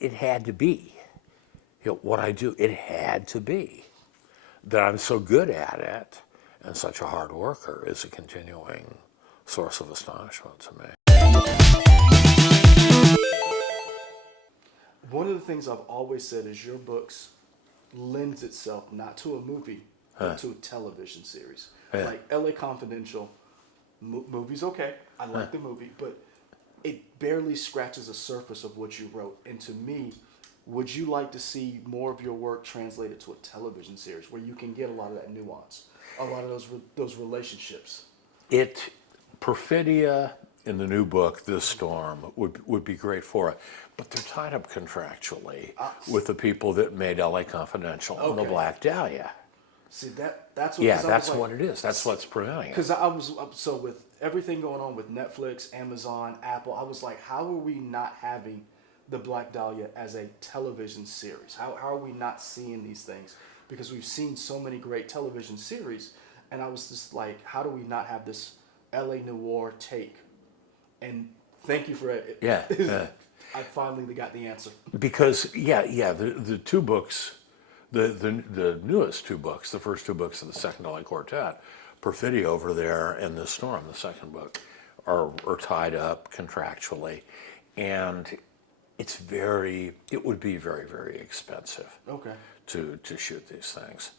it had to be. What I do, it had to be. That I'm so good at it and such a hard worker is a continuing source of astonishment to me. One of the things I've always said is your books lends itself not to a movie, but to a television series. Yeah. Like LA Confidential, movie's okay. I like the movie, but it barely scratches the surface of what you wrote. And to me, would you like to see more of your work translated to a television series where you can get a lot of that nuance, a lot of those relationships? Perfidia in the new book, This Storm, would be great for it. But they're tied up contractually with the people that made LA Confidential and the Okay. Black Dahlia. See that's what. Yeah, 'Cause I that's was like, what it is. That's what's preventing it. Because I was so with everything going on with Netflix, Amazon, Apple, I was like, how are we not having the Black Dahlia as a television series? How are we not seeing these things? Because we've seen so many great television series, and I was just like, how do we not have this LA noir take? And thank you for it. Yeah, yeah. I finally got the answer. Because the two books, the newest two books, the first two books of the second LA Quartet, Perfidia over there and This Storm, the second book, are tied up contractually, and it would be very, very expensive. Okay. To shoot these things,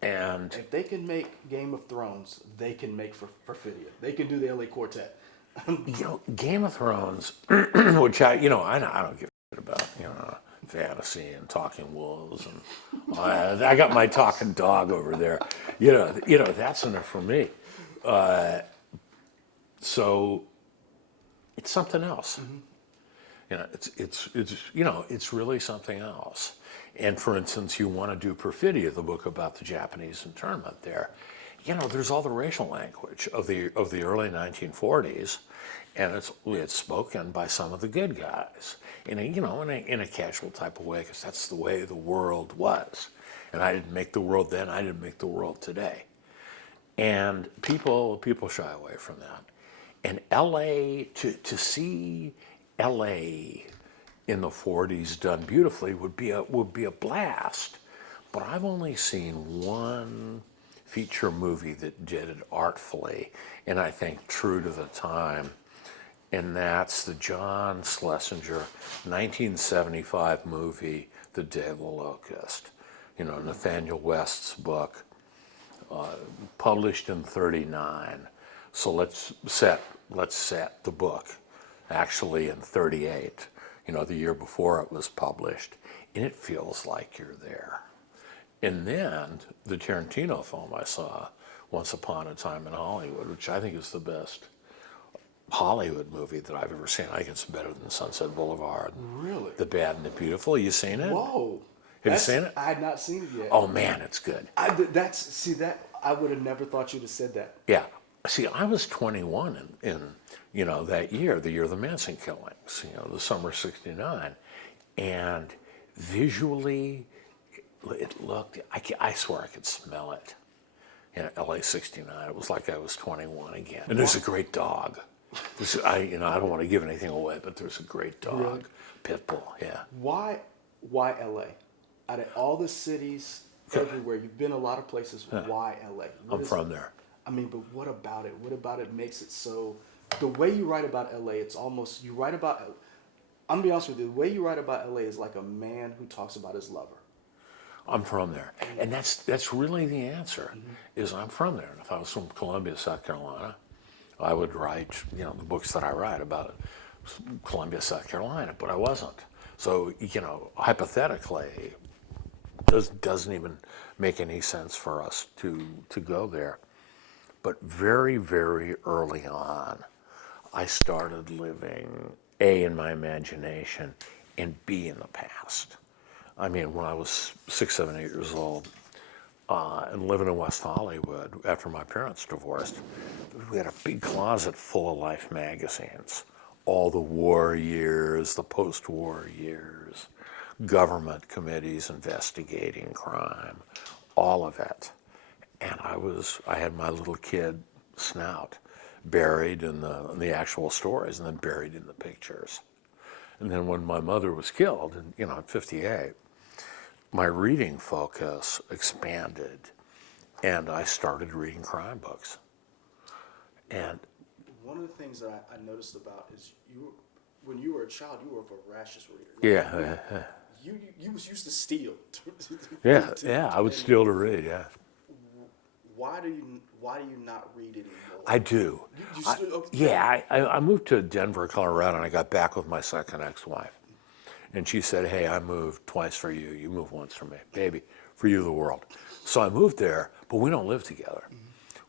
and If they can make Game of Thrones, they can make for Perfidia. They can do the LA Quartet. Game of Thrones, which I don't give a shit about, fantasy and talking wolves, and I got my talking dog over there, that's enough for me. So it's something else. It's really something else. And for instance, you want to do Perfidia, the book about the Japanese internment there. There's all the racial language of the early 1940s, and it's spoken by some of the good guys in a casual type of way, because that's the way the world was. And I didn't make the world then. I didn't make the world today. And people shy away from that. And LA, to see LA in the 40s done beautifully would be a blast. But I've only seen one feature movie that did it artfully, and I think true to the time, and that's the John Schlesinger 1975 movie, The Day of the Locust. Nathaniel West's book, published in '39. So let's set the book actually in '38. The year before it was published, and it feels like you're there. And then the Tarantino film I saw, Once Upon a Time in Hollywood, which I think is the best Hollywood movie that I've ever seen. I think it's better than Sunset Boulevard. Really? The Bad and the Beautiful. You seen it? Whoa. Have you seen it? I had not seen it yet. Oh man, it's good. I would have never thought you'd have said that. Yeah. See, I was 21 in that year, the year of the Manson killings, the summer of '69. And visually, it looked, I swear I could smell it. LA '69, it was like I was 21 again. And there's a great dog. I don't want to give anything away, but there's a great dog. Really? Pitbull, yeah. Why LA? Out of all the cities everywhere, you've been a lot of places. Why LA? I'm from there. I mean, but what about it? What about it makes it so? The way you write about LA, it's almost you write about. I'm gonna be honest with you. The way you write about LA is like a man who talks about his lover. I'm from there, and that's really the answer. Is I'm from there, and if I was from Columbia, South Carolina, I would write the books that I write about Columbia, South Carolina, but I wasn't. So hypothetically, doesn't even make any sense for us to go there. But very, very early on, I started living A, in my imagination, and B, in the past. I mean, when I was 6, 7, 8 years old, and living in West Hollywood after my parents divorced, we had a big closet full of Life magazines. All the war years, the post-war years, government committees investigating crime, all of it. And I had my little kid snout buried in the actual stories and then buried in the pictures. And then when my mother was killed, and at 58, my reading focus expanded, and I started reading crime books. And one of the things that I noticed about is when you were a child, you were a voracious reader. Like, yeah, you was used to steal. yeah, I would and steal to read. Yeah, why do you not read anymore? I do. You still, okay. Yeah, I moved to Denver, Colorado, and I got back with my second ex-wife. And she said, hey, I moved twice for you. You moved once for me. Baby, for you, the world. So I moved there, but we don't live together.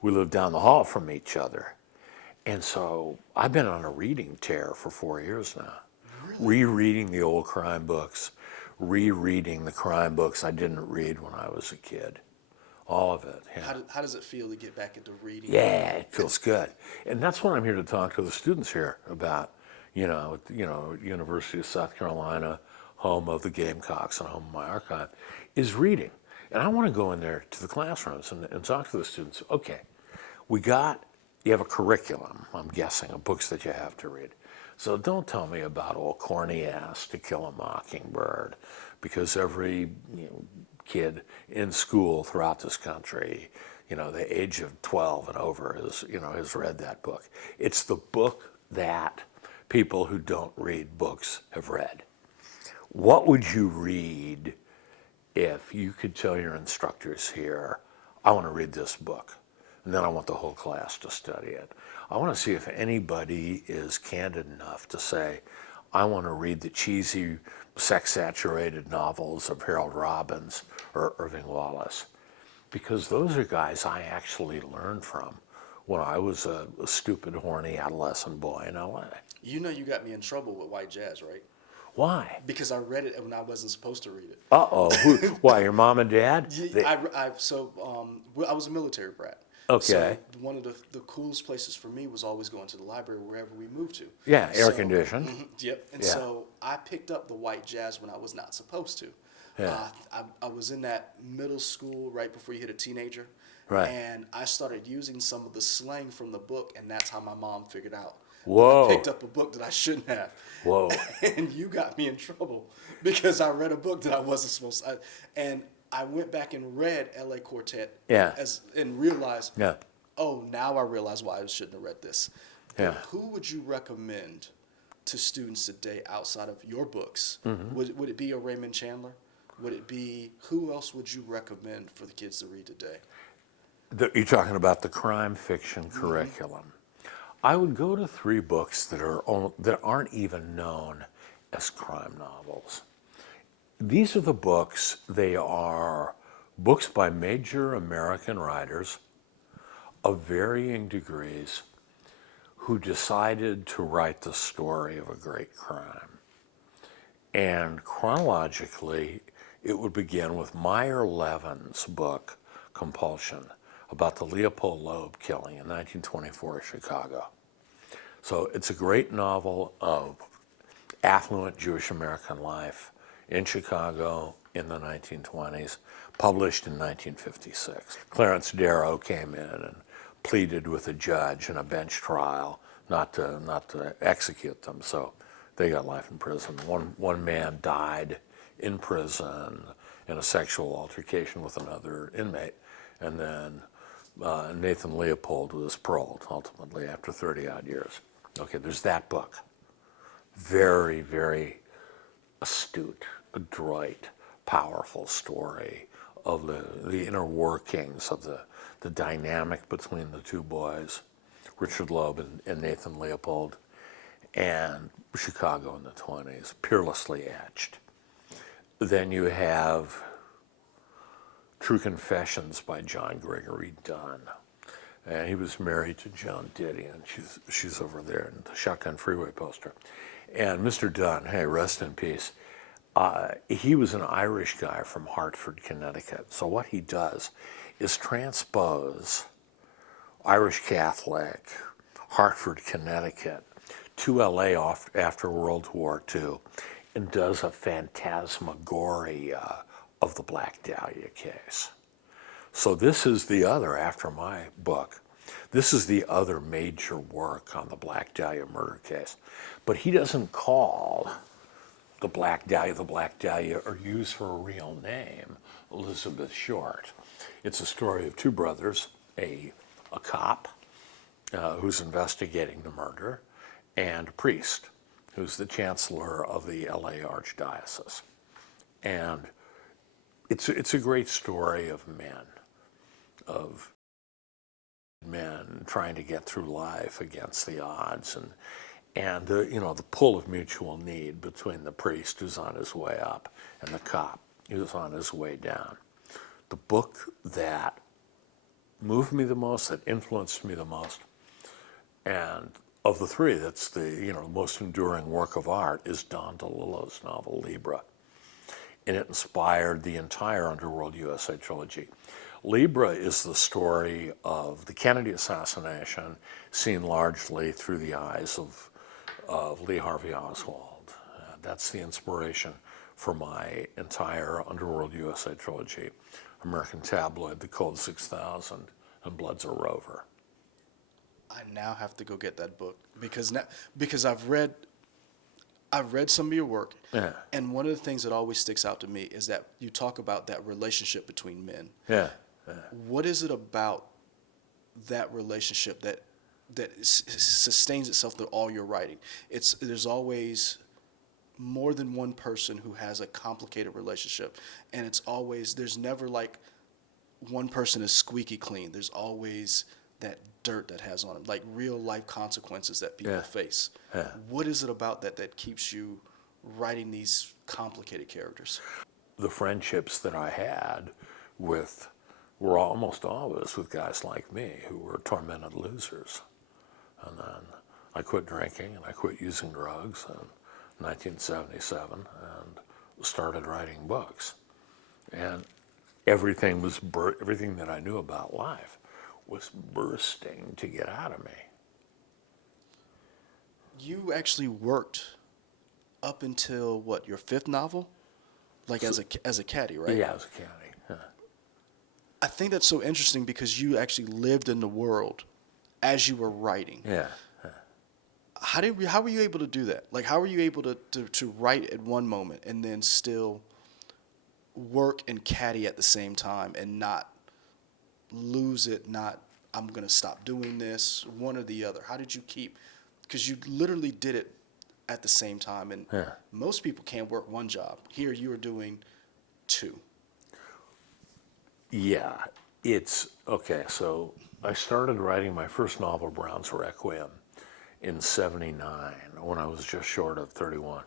We live down the hall from each other. And so I've been on a reading tear for 4 years now. Really? Rereading the old crime books, rereading the crime books I didn't read when I was a kid. All of it. Yeah. How does it feel to get back into reading? Yeah, it feels good. And that's what I'm here to talk to the students here about. University of South Carolina, home of the Gamecocks and home of my archive, is reading. And I want to go in there to the classrooms and talk to the students. Okay, you have a curriculum, I'm guessing, of books that you have to read. So don't tell me about old corny ass To Kill a Mockingbird, because every kid in school throughout this country, the age of 12 and over has read that book. It's the book that people who don't read books have read. What would you read if you could tell your instructors here, I want to read this book, and then I want the whole class to study it? I want to see if anybody is candid enough to say, I want to read the cheesy, sex-saturated novels of Harold Robbins or Irving Wallace, because those are guys I actually learned from when I was a stupid, horny adolescent boy in LA. You know you got me in trouble with white jazz, right? Why? Because I read it when I wasn't supposed to read it. Uh-oh. Why, your mom and dad? I was a military brat. Okay. So one of the coolest places for me was always going to the library wherever we moved to. Yeah, air conditioned. Yep. And Yeah. so I picked up the white jazz when I was not supposed to. Yeah. I was in that middle school right before you hit a teenager. Right. And I started using some of the slang from the book, and that's how my mom figured out. Whoa. I picked up a book that I shouldn't have. Whoa. And you got me in trouble because I read a book that I wasn't supposed to. And I went back and read L.A. Quartet. Yeah. And realized, Yeah. oh, now I realize why I shouldn't have read this. Yeah. Who would you recommend to students today outside of your books? Mm-hmm. Would it be a Raymond Chandler? Would it be, who else would you recommend for the kids to read today? You're talking about the crime fiction curriculum. I would go to 3 books that aren't even known as crime novels. These are the books, they are books by major American writers of varying degrees who decided to write the story of a great crime. And chronologically, it would begin with Meyer Levin's book, Compulsion, about the Leopold Loeb killing in 1924 in Chicago. So it's a great novel of affluent Jewish American life in Chicago in the 1920s, published in 1956. Clarence Darrow came in and pleaded with a judge in a bench trial not to execute them, so they got life in prison. One man died in prison in a sexual altercation with another inmate, and then Nathan Leopold was paroled ultimately after 30-odd years. Okay, there's that book. Very, very astute, adroit, powerful story of the inner workings of the dynamic between the 2 boys, Richard Loeb and Nathan Leopold, and Chicago in the 20s, peerlessly etched. Then you have True Confessions by John Gregory Dunn. And he was married to Joan Didion. She's over there in the Shotgun Freeway poster. And Mr. Dunn, hey, rest in peace. He was an Irish guy from Hartford, Connecticut. So what he does is transpose Irish Catholic, Hartford, Connecticut, to LA after World War II, and does a phantasmagoria of the Black Dahlia case. So this is the other, after my book, this is the other major work on the Black Dahlia murder case. But he doesn't call the Black Dahlia, or use her real name, Elizabeth Short. It's a story of two brothers, a cop who's investigating the murder, and a priest who's the chancellor of the LA Archdiocese. And it's a great story of men trying to get through life against the odds, and the pull of mutual need between the priest who's on his way up and the cop who's on his way down. The book that moved me the most, that influenced me the most, and of the three, that's the most enduring work of art, is Don DeLillo's novel Libra, and it inspired the entire Underworld USA trilogy. Libra is the story of the Kennedy assassination, seen largely through the eyes of Lee Harvey Oswald. That's the inspiration for my entire Underworld USA trilogy: American Tabloid, The Cold 6000, and Blood's a Rover. I now have to go get that book because I've read some of your work, Yeah. and one of the things that always sticks out to me is that you talk about that relationship between men. Yeah. What is it about that relationship that sustains itself through all your writing? There's always more than one person who has a complicated relationship, and there's never like one person is squeaky clean. There's always that dirt that has on them, like real life consequences that people face. Yeah. What is it about that keeps you writing these complicated characters? The friendships that I had were almost always with guys like me who were tormented losers. And then I quit drinking and I quit using drugs in 1977 and started writing books. And everything that I knew about life was bursting to get out of me. You actually worked up until what, your fifth novel, like as a caddy, right? Yeah, as a caddy. Yeah. I think that's so interesting because you actually lived in the world as you were writing. Yeah. How were you able to do that? Like, how were you able to write at one moment and then still work and caddy at the same time and not lose it, I'm going to stop doing this, one or the other? How did you keep, because you literally did it at the same time, and most people can't work one job. Here you were doing two. Yeah, it's, okay, so I started writing my first novel, Brown's Requiem, in '79 when I was just short of 31.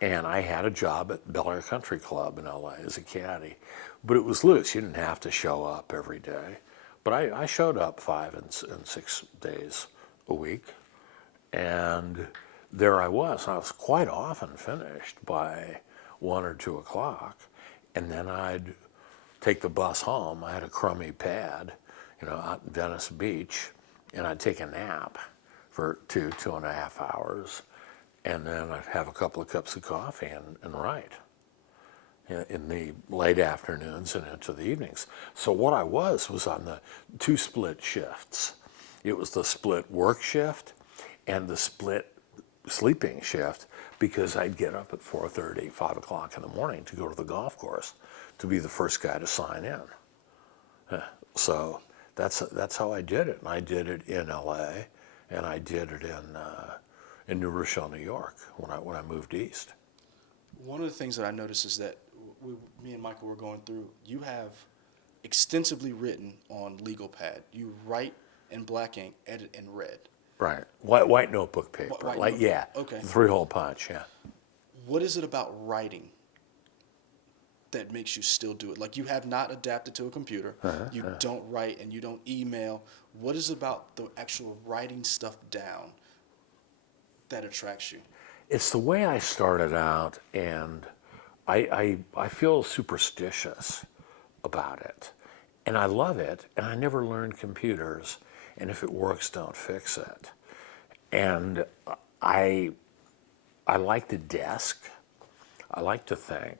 And I had a job at Bel Air Country Club in LA as a caddy, but it was loose. You didn't have to show up every day. But I showed up 5 and 6 days a week, and there I was. I was quite often finished by 1 or 2 o'clock, and then I'd take the bus home. I had a crummy pad, out in Venice Beach, and I'd take a nap for 2.5 hours, and then I'd have a couple of cups of coffee and write in the late afternoons and into the evenings. So what I was on the 2 split shifts. It was the split work shift and the split sleeping shift, because I'd get up at 4:30, 5 o'clock in the morning to go to the golf course to be the first guy to sign in. So that's how I did it. And I did it in LA, and I did it in New Rochelle, New York, when I moved east. One of the things that I noticed is that me and Michael were going through, you have extensively written on legal pad. You write in black ink, edit in red. Right. White notebook paper. White notebook. Yeah. Okay. 3-hole punch, yeah. What is it about writing that makes you still do it? Like, you have not adapted to a computer. You don't write and you don't email. What is it about the actual writing stuff down that attracts you? It's the way I started out, and I feel superstitious about it. And I love it, and I never learned computers, and if it works, don't fix it. And I like the desk. I like to think.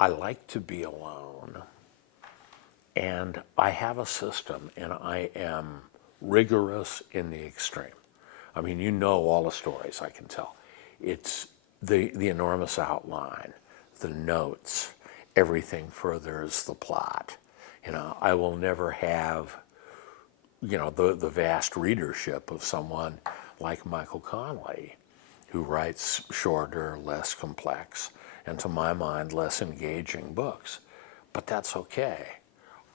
I like to be alone. And I have a system, and I am rigorous in the extreme. I mean, all the stories I can tell. It's the enormous outline, the notes, everything furthers the plot. I will never have, the vast readership of someone like Michael Connelly, who writes shorter, less complex, and to my mind, less engaging books. But that's okay.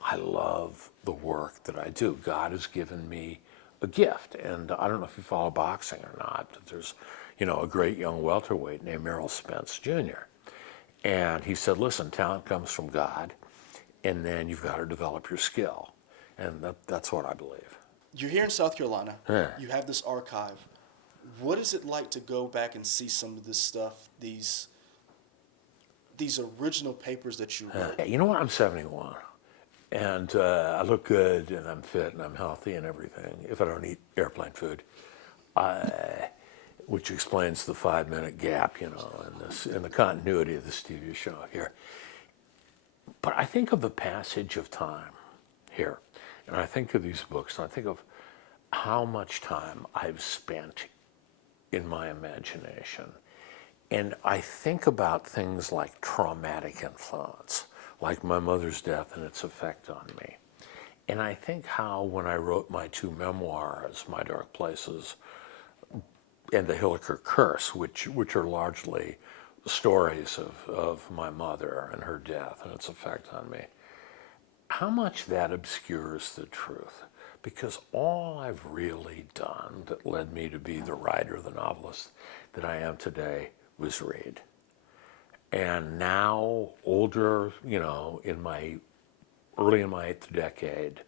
I love the work that I do. God has given me a gift. And I don't know if you follow boxing or not, but there's, a great young welterweight named Errol Spence Jr. And he said, listen, talent comes from God, and then you've got to develop your skill. And that's what I believe. You're here in South Carolina. Yeah. You have this archive. What is it like to go back and see some of this stuff, these original papers that you wrote? You know what? I'm 71. And I look good, and I'm fit, and I'm healthy, and everything, if I don't eat airplane food, which explains the 5-minute gap, in the continuity of this TV show here. But I think of the passage of time here, and I think of these books, and I think of how much time I've spent in my imagination. And I think about things like traumatic influence, like my mother's death and its effect on me. And I think how when I wrote my 2 memoirs, My Dark Places and The Hilliker Curse, which are largely stories of my mother and her death and its effect on me, how much that obscures the truth. Because all I've really done that led me to be the writer, the novelist that I am today, was read. And now, older, early in my 8th decade,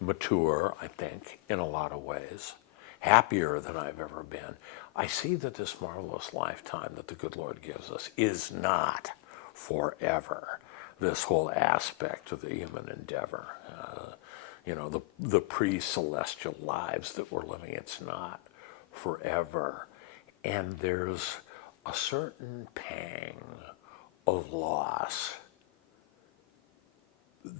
mature, I think, in a lot of ways, happier than I've ever been, I see that this marvelous lifetime that the good Lord gives us is not forever. This whole aspect of the human endeavor, the pre-celestial lives that we're living, it's not forever. And there's a certain pang of loss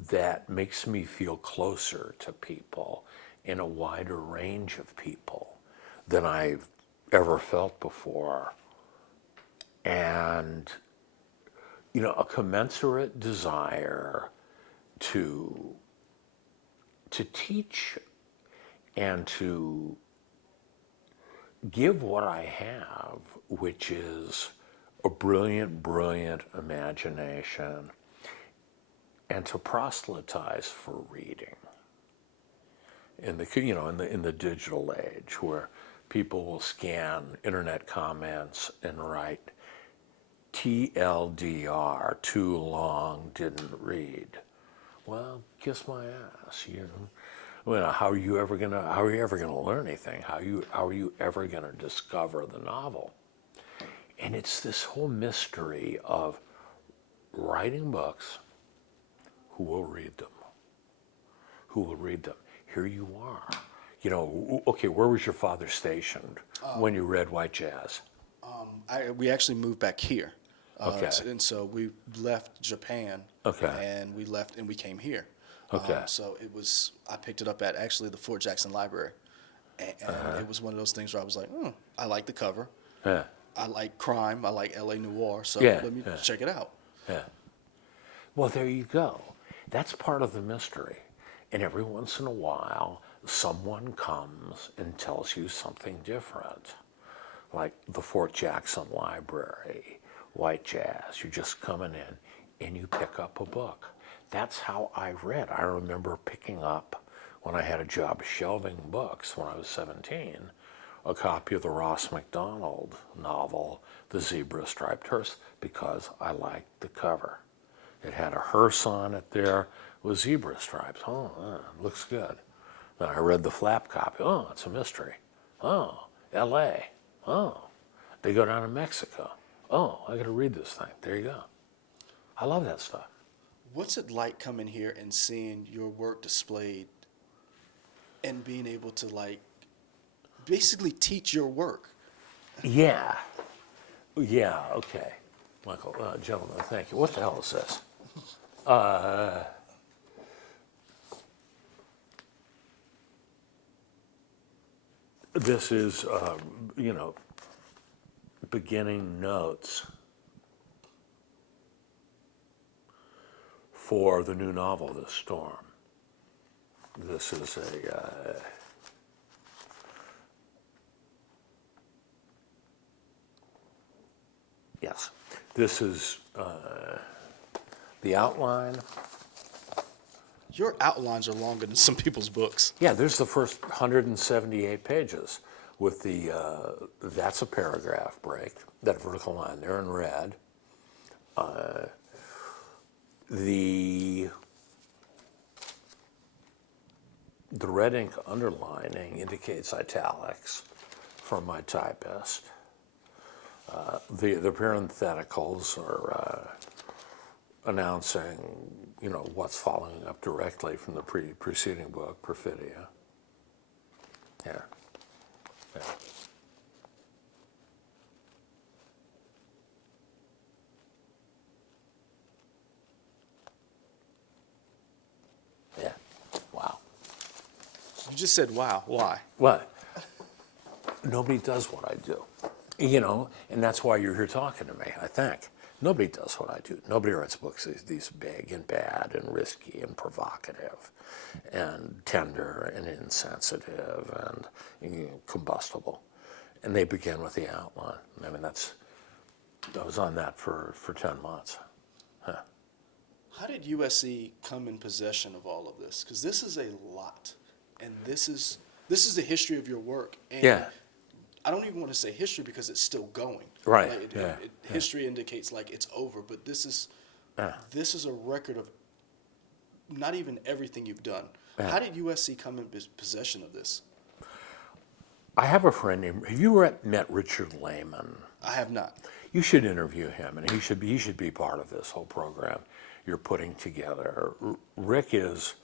that makes me feel closer to people in a wider range of people than I've ever felt before. And, a commensurate desire to teach and to give what I have, which is a brilliant, brilliant imagination, and to proselytize for reading in the digital age, where people will scan internet comments and write TLDR, too long, didn't read. Well, kiss my ass, Well, how are you ever gonna learn anything? How are you ever gonna discover the novel? And it's this whole mystery of writing books. Who will read them? Who will read them? Here you are. Okay, where was your father stationed when you read White Jazz? We actually moved back here. Okay. And so we left Japan. Okay. And we left and we came here. Okay. So I picked it up at actually the Fort Jackson Library. And it was one of those things where I was like, I like the cover. Yeah. I like crime. I like LA noir. So Yeah, let me yeah. check it out. Yeah. Well, there you go. That's part of the mystery. And every once in a while, someone comes and tells you something different. Like the Fort Jackson Library, White Jazz. You're just coming in and you pick up a book. That's how I read. I remember picking up, when I had a job shelving books when I was 17, a copy of the Ross Macdonald novel, The Zebra Striped Hearse, because I liked the cover. It had a hearse on it there with zebra stripes. Looks good. Then I read the flap copy. Oh, it's a mystery. Oh, L.A. Oh, they go down to Mexico. Oh, I got to read this thing. There you go. I love that stuff. What's it like coming here and seeing your work displayed and being able to basically teach your work? Yeah. Yeah, okay. Michael, gentlemen, thank you. What the hell is this? This is, beginning notes for the new novel, The Storm. This is a yes. This is the outline. Your outlines are longer than some people's books. Yeah, there's the first 178 pages with the that's a paragraph break, that vertical line there in red. The red ink underlining indicates italics from my typist. The parentheticals are announcing, what's following up directly from the preceding book, Perfidia. Yeah. Yeah. Yeah. Wow. You just said, wow, why? What? Nobody does what I do. And that's why you're here talking to me, I think. Nobody does what I do. Nobody writes books these big and bad and risky and provocative and tender and insensitive and combustible. And they begin with the outline. I mean, I was on that for 10 months. Huh. How did USC come in possession of all of this? Because this is a lot, and this is the history of your work. And Yeah. I don't even want to say history because it's still going. Right. Like, Yeah. History indicates like it's over, but this is a record of not even everything you've done. Yeah. How did USC come in possession of this? I have a friend named, have you met Richard Lehman? I have not. You should interview him, and he should be part of this whole program you're putting together. Rick is,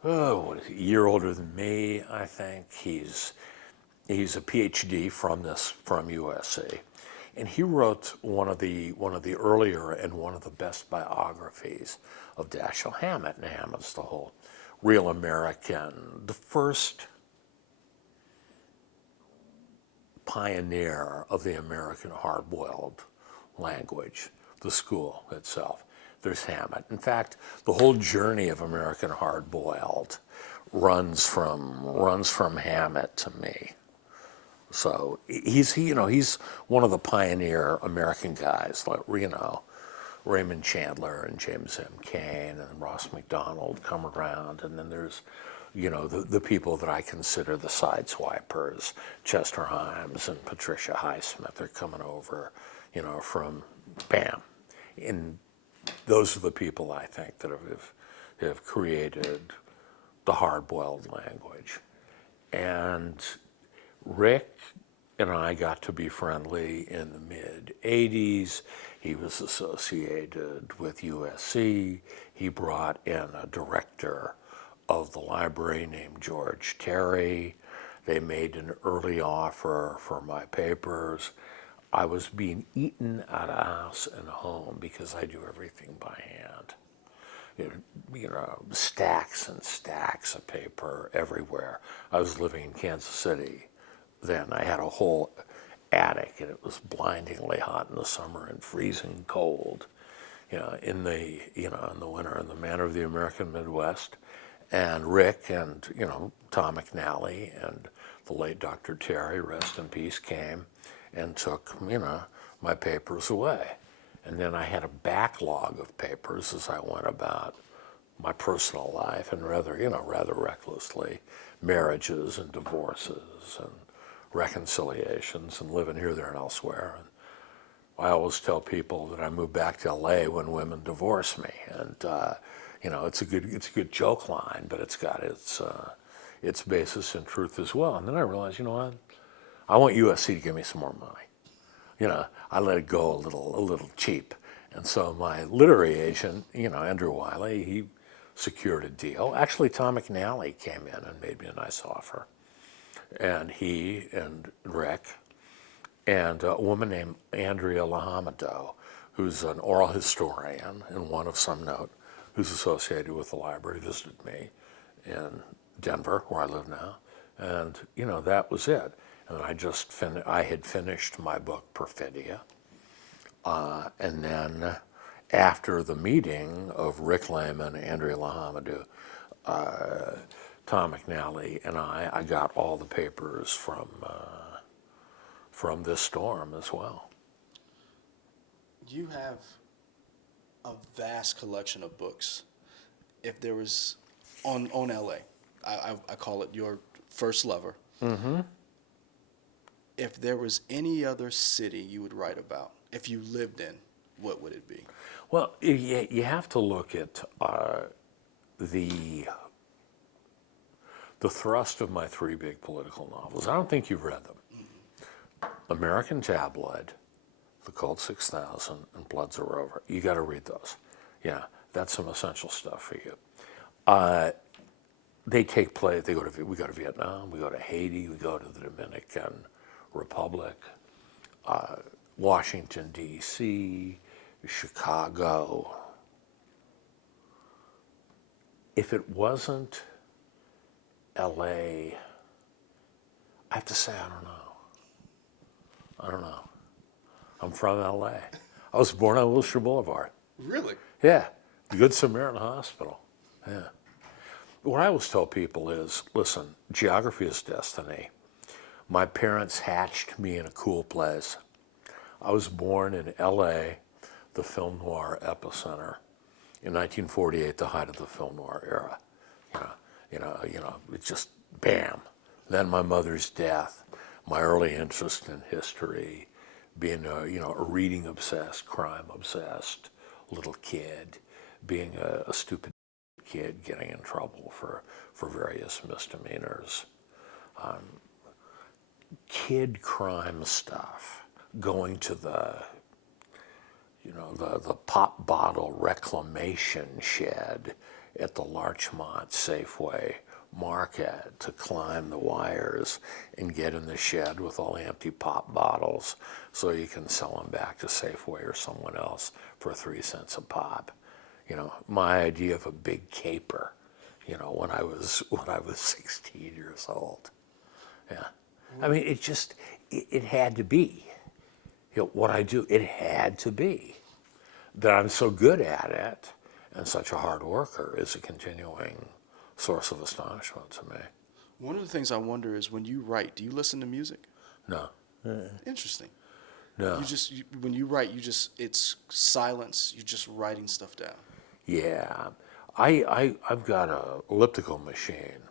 what is he, a year older than me, I think. He's a PhD from USC, and he wrote one of the earlier and one of the best biographies of Dashiell Hammett. And Hammett's the whole real American, the first pioneer of the American hard-boiled language, the school itself. There's Hammett. In fact, the whole journey of American hard-boiled runs from Hammett to me. So he's one of the pioneer American guys, like Raymond Chandler and James M. Cain and Ross McDonald come around, and then there's the people that I consider the sideswipers, Chester Himes and Patricia Highsmith. They're coming over, from BAM, and those are the people I think that have created the hard-boiled language. And Rick and I got to be friendly in the mid-'80s. He was associated with USC. He brought in a director of the library named George Terry. They made an early offer for my papers. I was being eaten out of house and home because I do everything by hand. Stacks and stacks of paper everywhere. I was living in Kansas City then. I had a whole attic, and it was blindingly hot in the summer and freezing cold, in the winter, in the manner of the American Midwest. And Rick and Tom McNally and the late Dr. Terry, rest in peace, came and took my papers away. And then I had a backlog of papers as I went about my personal life, and rather recklessly, marriages and divorces and reconciliations and living here, there, and elsewhere. And I always tell people that I moved back to LA when women divorce me, and it's a good joke line, but it's got its basis in truth as well. And then I realized, what? I want USC to give me some more money. I let it go a little cheap. And so my literary agent, Andrew Wiley, he secured a deal. Actually, Tom McNally came in and made me a nice offer. And he and Rick and a woman named Andrea Lahamado, who's an oral historian and one of some note, who's associated with the library, visited me in Denver, where I live now. And, that was it. and I had finished my book Perfidia, and then after the meeting of Rick Lehman, Andrea Lahamadou, Tom McNally, and I got all the papers from this storm as well. You have a vast collection of books. If there was on LA, I call it your first lover. Mm-hmm. If there was any other city you would write about, if you lived in, what would it be? Well, you have to look at the thrust of my three big political novels. I don't think you've read them. American Tabloid, The Cold 6000, and Bloods Are Over. You got to read those. Yeah, that's some essential stuff for you. They take place. We go to Vietnam. We go to Haiti. We go to the Dominican Republic, Washington D.C., Chicago. If it wasn't L.A., I have to say I don't know. I'm from L.A. I was born on Wilshire Boulevard. Really? Yeah, the Good Samaritan Hospital. Yeah. What I always tell people is, listen, geography is destiny. My parents hatched me in a cool place. I was born in L.A., the film noir epicenter, in 1948, the height of the film noir era. It just bam. Then my mother's death, my early interest in history, being a reading obsessed, crime obsessed little kid, being a stupid kid getting in trouble for various misdemeanors. Kid crime stuff, going to the pop bottle reclamation shed at the Larchmont Safeway Market to climb the wires and get in the shed with all the empty pop bottles so you can sell them back to Safeway or someone else for 3 cents a pop. My idea of a big caper, when I was 16 years old. Yeah. I mean, it had to be. What I do, it had to be. That I'm so good at it and such a hard worker is a continuing source of astonishment to me. One of the things I wonder is when you write, do you listen to music? No. Interesting. No. When you write, it's silence. You're just writing stuff down. Yeah. I've got a elliptical machine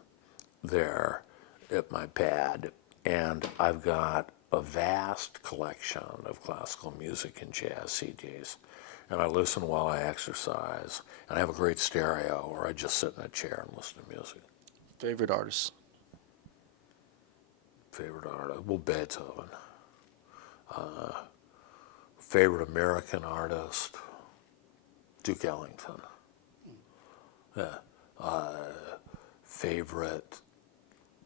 there at my pad, and I've got a vast collection of classical music and jazz CDs. And I listen while I exercise. And I have a great stereo where I just sit in a chair and listen to music. Favorite artist? Favorite artist? Well, Beethoven. Favorite American artist? Duke Ellington. Yeah. Favorite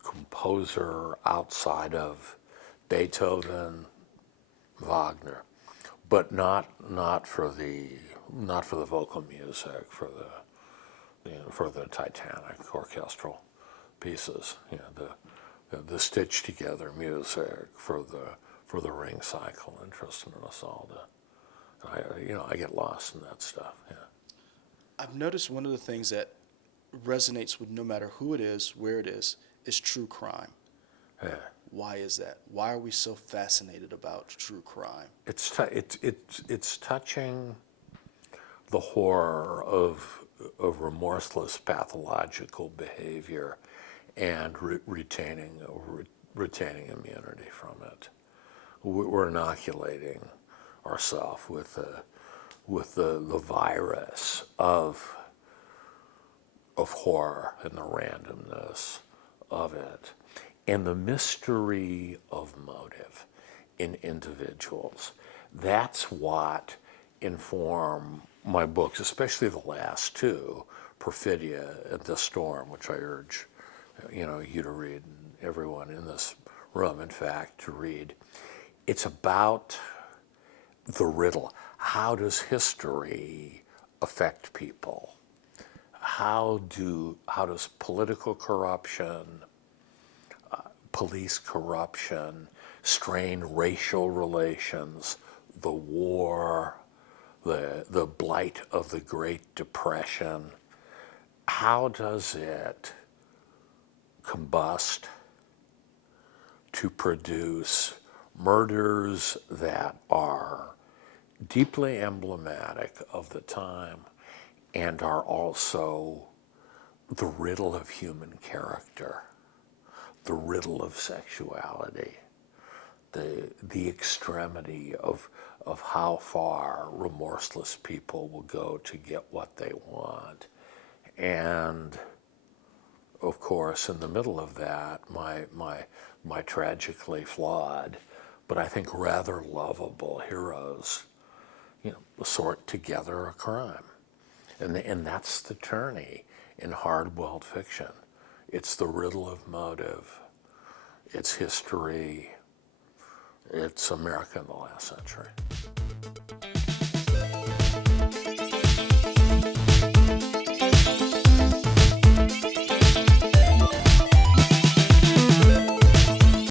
composer outside of Beethoven? Wagner. But not for the vocal music, for the Titanic orchestral pieces. The stitched together music for the Ring Cycle and Tristan and Isolde. I get lost in that stuff. Yeah. I've noticed one of the things that resonates with no matter who it is, where it is true crime. Yeah. Why is that? Why are we so fascinated about true crime? It's touching the horror of remorseless pathological behavior and retaining immunity from it. We're inoculating ourselves with the virus of horror and the randomness of it. And the mystery of motive in individuals. That's what inform my books, especially the last two, Perfidia and The Storm, which I urge you to read, and everyone in this room, in fact, to read. It's about the riddle. How does history affect people? How does political corruption, police corruption, strained racial relations, the war, the blight of the Great Depression. How does it combust to produce murders that are deeply emblematic of the time and are also the riddle of human character, the riddle of sexuality, the extremity of how far remorseless people will go to get what they want. And of course, in the middle of that, my tragically flawed, but I think rather lovable heroes, sort together a crime. And that's the journey in hard-boiled fiction. It's the riddle of motive. It's history. It's America in the last century.